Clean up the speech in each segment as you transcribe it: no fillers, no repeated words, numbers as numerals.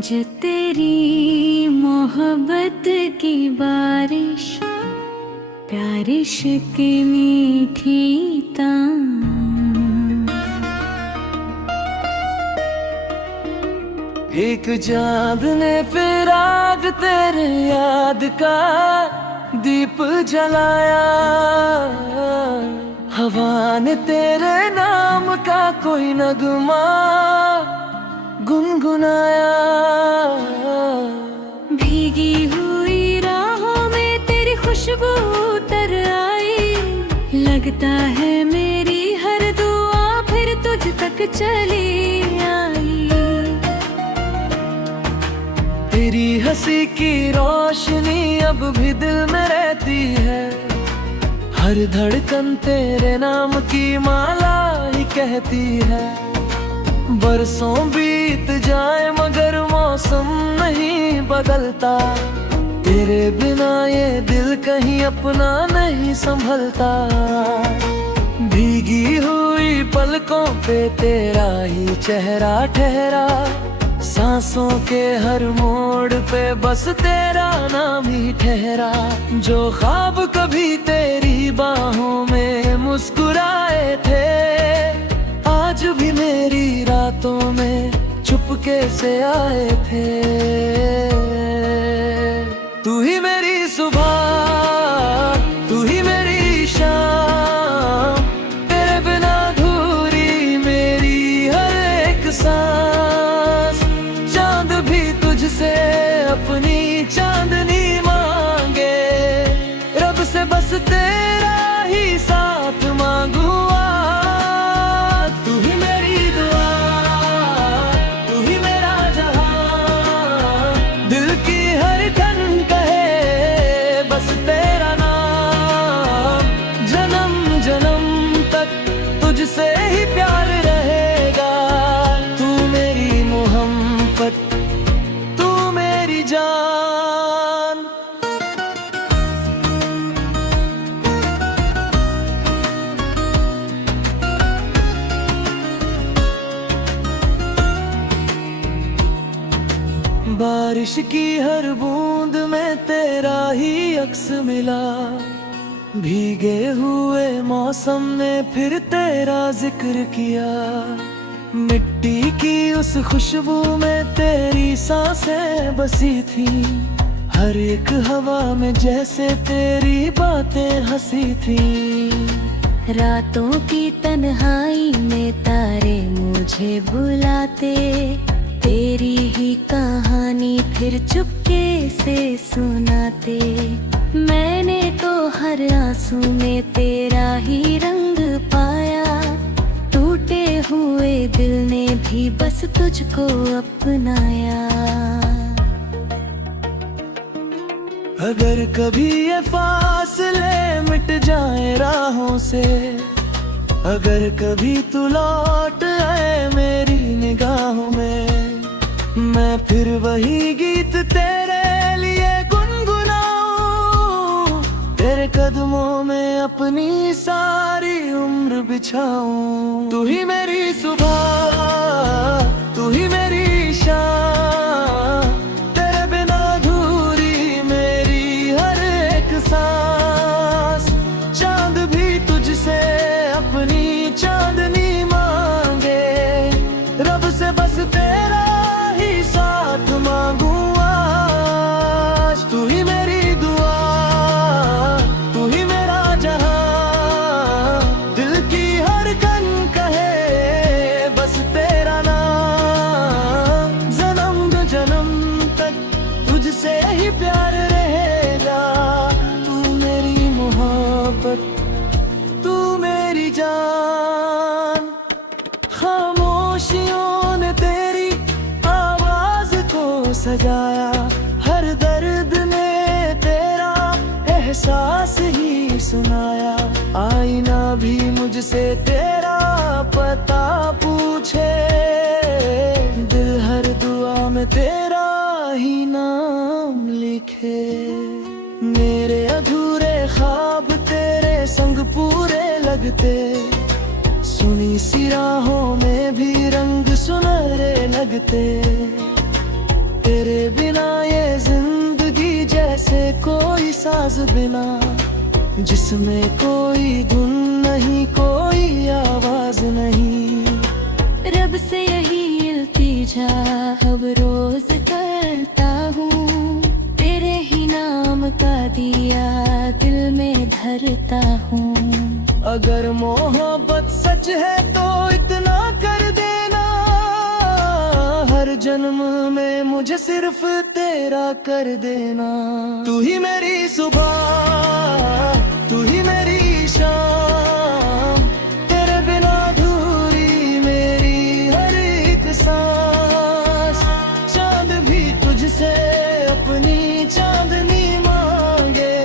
जो तेरी मोहब्बत की बारिश, प्यारिश की मीठी तान। एक चाँद ने फिर आग तेरे याद का दीप जलाया, हवा ने तेरे नाम का कोई नगमा गुनगुनाया। भीगी हुई राहों में तेरी खुशबू उतर आई, लगता है मेरी हर दुआ फिर तुझ तक चली आई। तेरी हंसी की रोशनी अब भी दिल में रहती है, हर धड़कन तेरे नाम की माला ही कहती है। बरसों बीत जाए मगर मौसम नहीं बदलता, तेरे बिना ये दिल कहीं अपना नहीं संभलता। भीगी हुई पलकों पे तेरा ही चेहरा ठहरा, सांसों के हर मोड़ पे बस तेरा नाम ही ठहरा। जो ख्वाब कभी तेरी बाहों में मुस्कुराए थे, आज भी मेरी रातों में चुपके से आए थे। तू ही मेरी सुबह, तू ही मेरी शाम, तेरे बिना अधूरी मेरी हर एक सांस। चांद भी तुझसे अपनी चांदनी मांगे, रब से बस तेरा ही साथ मांगू। तुझसे ही प्यार रहेगा, तू मेरी मोहब्बत, तू मेरी जान। बारिश की हर बूंद में तेरा ही अक्स मिला, भीगे हुए मौसम ने फिर तेरा जिक्र किया। मिट्टी की उस खुशबू में तेरी सांसें बसी थी, हर एक हवा में जैसे तेरी बातें हंसी थी। रातों की तन्हाई में तारे मुझे बुलाते, तेरी ही कहानी फिर चुपके से सुनाते। मैंने तो हर आंसू में तेरा ही रंग पाया, टूटे हुए दिल ने भी बस तुझको अपनाया। अगर कभी ये फासले मिट जाए राहों से, अगर कभी तू लौट आए मेरी निगाहों में, मैं फिर वही गीत तेरे लिए गुनगुनाऊं, तेरे कदमों में अपनी सारी उम्र बिछाऊं। तू ही मेरी सुबह, तू ही मेरी शाम, तेरे बिना अधूरी मेरी हर एक सांस। चांद भी तुझसे अपनी चांदनी मांगे, रब से बस तेरा ही साथ मांगू आज। तू ही मेरी दुआ, तू ही मेरा जहां, दिल की हर कन कहे बस तेरा नाम। जन्म जन्म तक तुझसे ही प्यार रहेगा, तू मेरी मोहब्बत, तू मेरी जान। खामोशियों ने तेरी आवाज को सजाया, हर दर्द ने तेरा एहसास ही सुनाया। आईना भी मुझसे तेरा पता पूछे, दिल हर दुआ में तेरा ही नाम लिखे। मेरे अधूरे ख्वाब तेरे संग पूरे लगते, सुनी सी राहों में भी रंग सुनहरे लगते। तेरे बिना ये जिंदगी जैसे कोई साज बिना, जिसमें कोई धुन नहीं कोई आवाज नहीं। रब से यही इल्तिजा अब रोज करता हूँ, तेरे ही नाम का दिया दिल में धरता हूँ। अगर मोहब्बत सच है तो इतना कर देना, हर जन्म में मुझे सिर्फ तेरा कर देना। तू ही मेरी सुबह, तू ही मेरी शाम, तेरे बिना अधूरी मेरी हर एक सांस। चांद भी तुझसे अपनी चांदनी मांगे,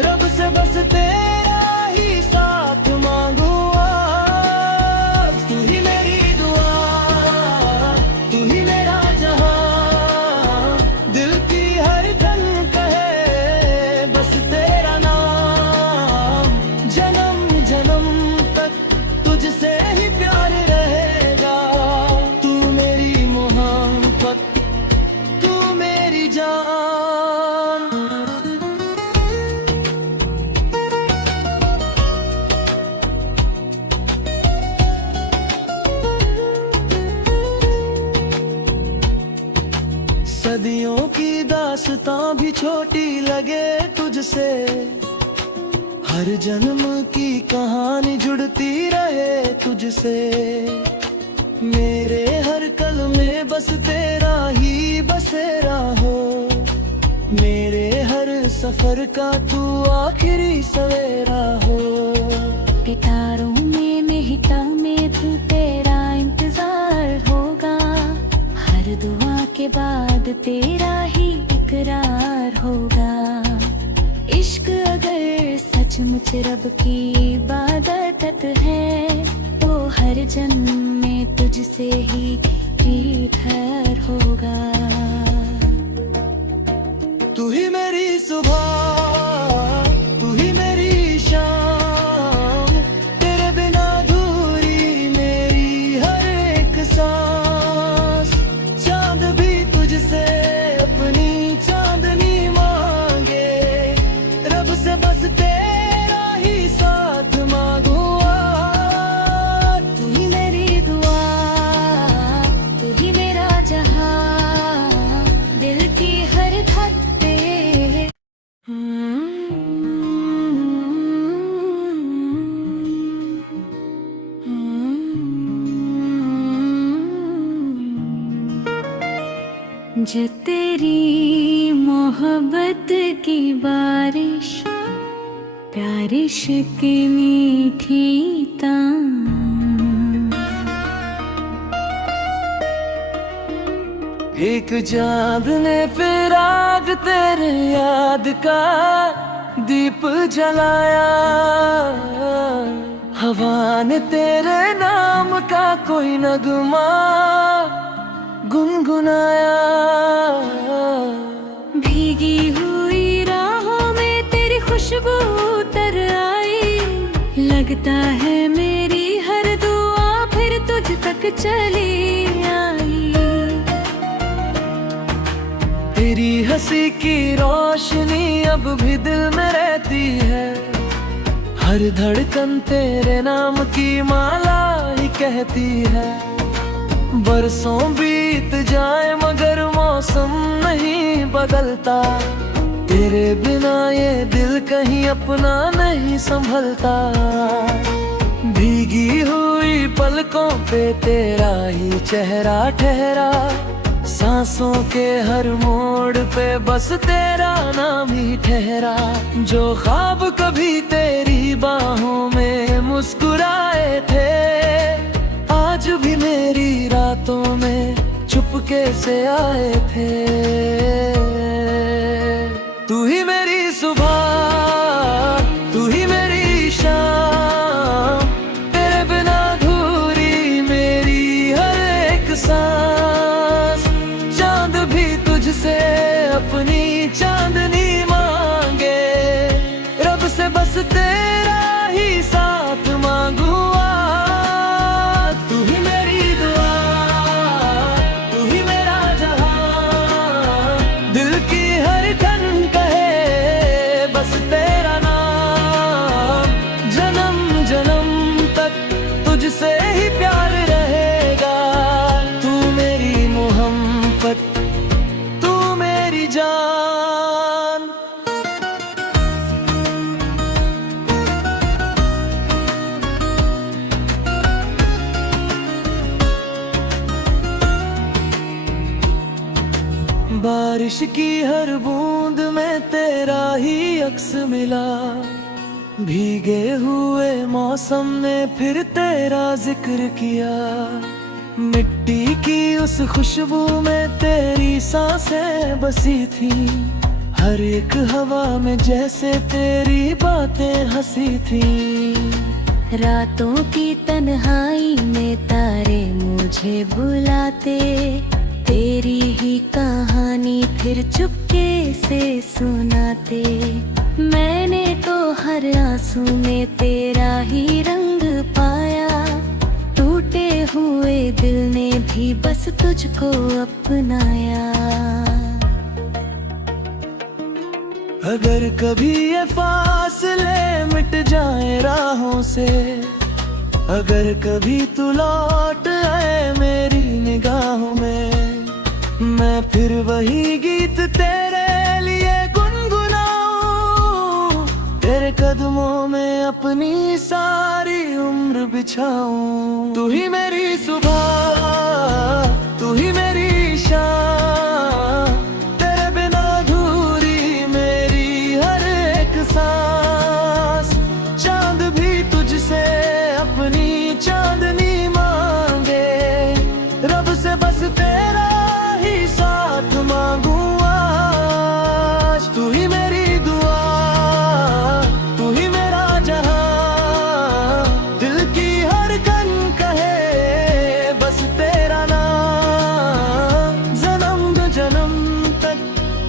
रब से बस तेरा ही साथ मांगू आज। तू ही मेरी दुआ, तू ही मेरा जहां, दिल की हर धन कहे बस तेरा नाम। जन्म जन्म तक तुझसे ही प्यार रहेगा, तू मेरी मोहब्बत, तू मेरी जान। सदियों की दास्तां भी छोटी लगे तुझसे, हर जन्म की कहानी जुड़ती रहे तुझसे। मेरे हर कल में बस तेरा ही बसेरा हो, मेरे हर सफर का तू आखिरी सवेरा हो। सितारों में मेहता में तू तेरा इंतजार होगा, हर दुआ के बाद तेरा ही इकरार होगा। इश्क अगर सचमुच रब की इबादत है, तो हर जन्म में तुझसे ही दीदार होगा। तू ही मेरी सुबह, तू ही मेरी शाम, तेरे बिना अधूरी मेरी हर एक सांस। चांद भी तुझसे अपनी चांदनी मांगे, रब से बस तेरा ही साथ मांगू आज। तू ही मेरी दुआ, तू ही मेरा जहां, दिल की हर धड़कन जो तेरी मोहब्बत की बारिश, प्यारिश की मीठी तान। एक चांद ने फिर आज तेरे याद का दीप जलाया, हवा ने तेरे नाम का कोई नगमा गुनगुनाया। भीगी हुई राहों में तेरी खुशबू उतर आई, लगता है मेरी हर दुआ फिर तुझ तक चली आई। तेरी हंसी की रोशनी अब भी दिल में रहती है, हर धड़कन तेरे नाम की माला ही कहती है। बरसों बीत जाए मगर मौसम नहीं बदलता, तेरे बिना ये दिल कहीं अपना नहीं संभलता। भीगी हुई पलकों पे तेरा ही चेहरा ठहरा, सांसों के हर मोड़ पे बस तेरा नाम ही ठहरा। जो ख्वाब कभी तेरी बाहों में मुस्कुराए थे, आज भी मेरी रातों में चुपके से आए थे। तू ही मेरी सुबह, तू ही मेरी शाम, तेरे बिना अधूरी मेरी हर एक सांस। चांद भी तुझसे अपनी चांदनी मांगे, रब से बस तेरा ही साथ मांगू आज। तू ही मेरी दुआ, तू ही मेरा जहां, की हर बूंद में तेरा ही अक्स मिला। भीगे हुए मौसम ने फिर तेरा जिक्र किया। मिट्टी की उस खुशबू में तेरी सांसें बसी थी। हर एक हवा में जैसे तेरी बातें हंसी थी। रातों की तन्हाई में तारे मुझे बुलाते, तेरी ही कहानी फिर चुपके से सुनाते। मैंने तो हर आंसू में तेरा ही रंग पाया। टूटे हुए दिल ने भी बस तुझको अपनाया। अगर कभी ये फासले मिट जाए राहों से, अगर कभी तू लौट आए मेरी निगाहों में, मैं फिर वही गीत तेरे लिए गुनगुनाऊं। तेरे कदमों में अपनी सारी उम्र बिछाऊं। तू ही मेरी सुबह, तू ही मेरी शाम। तेरे बिना अधूरी मेरी हर एक सांस। चांद भी तुझसे अपनी चांदनी मांगे। रब से बस तेरा ही साथ मांगू आज। तू ही मेरी दुआ, तू ही मेरा जहां। दिल की हर कन कहे बस तेरा नाम। जन्म जन्म तक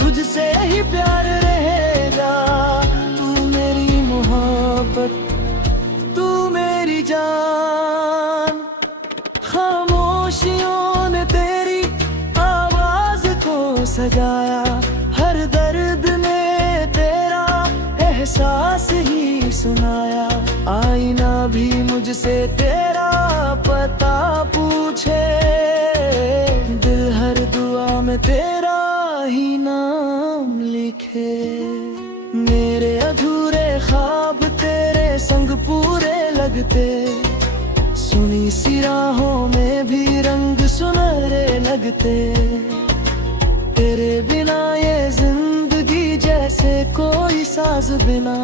तुझसे ही प्यार रहेगा। तू मेरी मोहब्बत, तू मेरी जान। खामोशियों ने तेरी आवाज को सजाया। हर दर्द ने तेरा एहसास ही सुनाया। आईना भी मुझसे तेरा पता पूछे। दिल हर दुआ में तेरा ही नाम लिखे। मेरे अधूरे ख्वाब तेरे संग पूरे लगते। सुनी सी राहों में भी रंग सुनहरे लगते। तेरे बिना ये जिंदगी जैसे कोई साज बिना,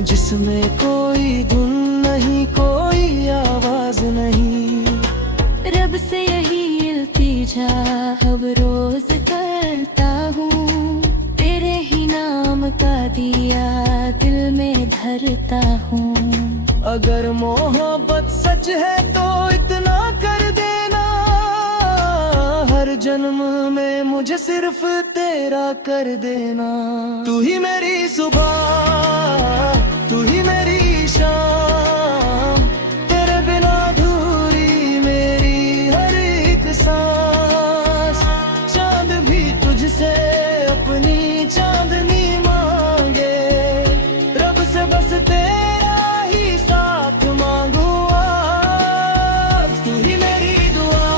जिसमें कोई धुन नहीं कोई आवाज नहीं। रब से यही इल्तिजा अब रोज करता हूँ। तेरे ही नाम का दिया दिल में धरता हूँ। अगर मोहब्बत सच है तो इतना कर देना। हर जन्म में मुझे सिर्फ तेरा कर देना। तू ही मेरी सुबह, तू ही मेरी शाम। तेरे बिना अधूरी मेरी हर एक सांस। चांद भी तुझसे अपनी चांदनी मांगे। रब से बस तेरा ही साथ मांगू आज। तू ही मेरी दुआ,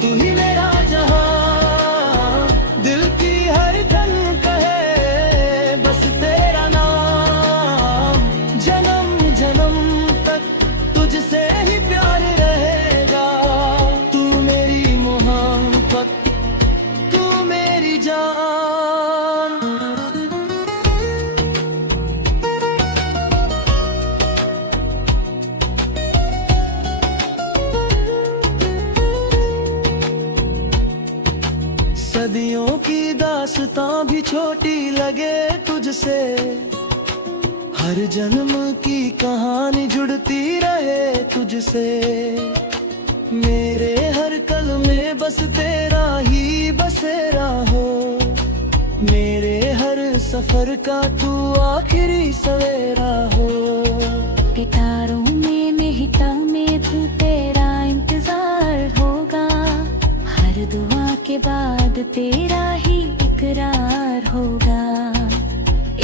तू ही मेरा जहां। दिल की हर धन कहे बस तेरा नाम। जन्म जन्म तक तुझसे ही प्यार रहेगा। तू मेरी मोहब्बत, तू मेरी जान। सदियों की दास्तां भी छोटी लगे तुझसे। हर जन्म की कहानी जुड़ती रहे तुझसे। मेरे हर कल में बस तेरा ही बसेरा हो। मेरे हर सफर का तू आखिरी सवेरा हो। गिटारों में निहिता में तू तेरा इंतजार होगा। हर दुआ के बाद तेरा ही इकरार होगा।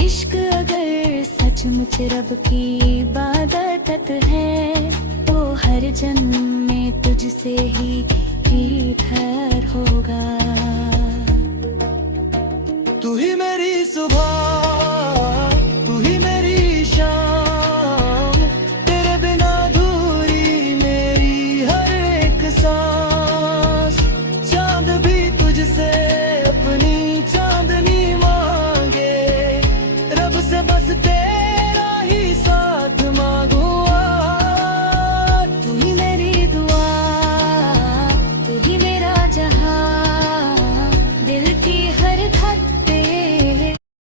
इश्क अगर सचमुच रब की इबादत है, तो हर जन्म में तुझसे ही घर होगा। तू ही मेरी सुबह,